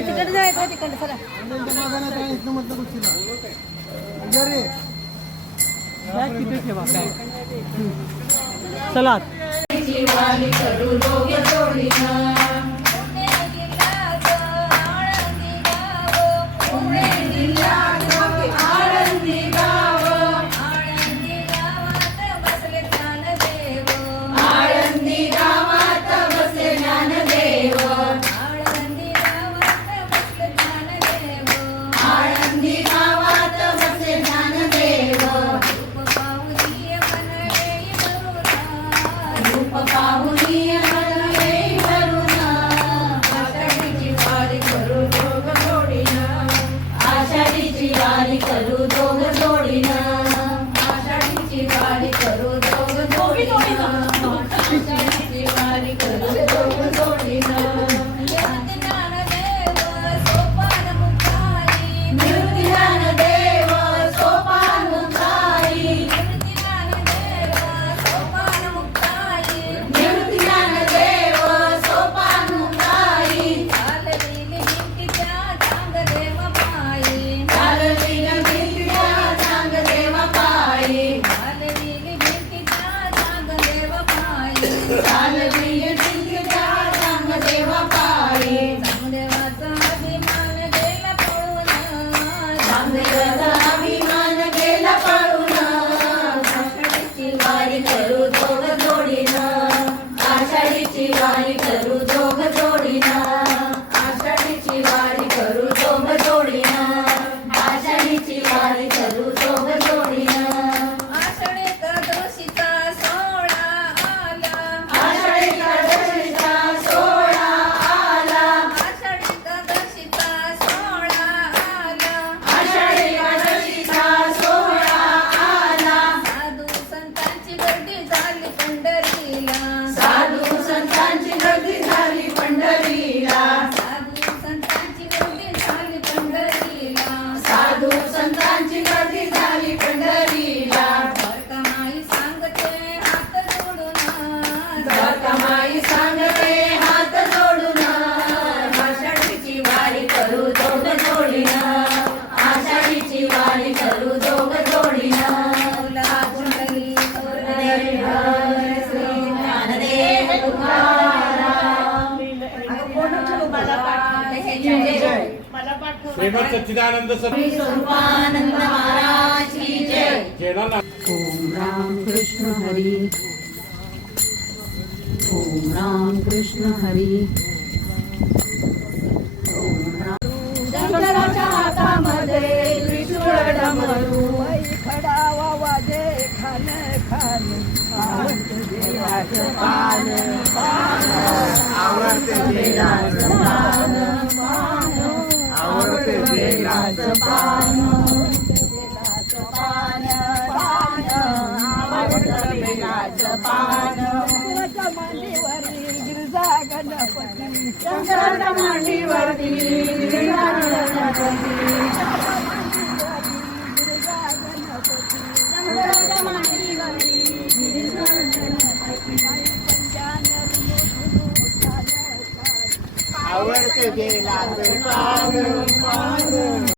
तिकडे जायचं तिकडे चला श्रीमद सच्चिदानंद स्वरूपानंद महाराज की जय। ओम राम कृष्ण हरी, ओम राम कृष्ण हरी, ओम राम। शंकराच्या हातामध्ये त्रिशूळ डमरू, खडावा वाजे खान खान, देवाचं पान आवडते देवाचं पान, आवडते देवाचं पान, बेलाचं पान आवडतं बेलाचं पान। शंकराच्या मांडीवरती गिरिजा गणपती, शंकराच्या मांडीवरती गिरिजा गणपती, शंकराच्या मांडीवरती गिरिजा गणपती, आवडते बेलाचं पान।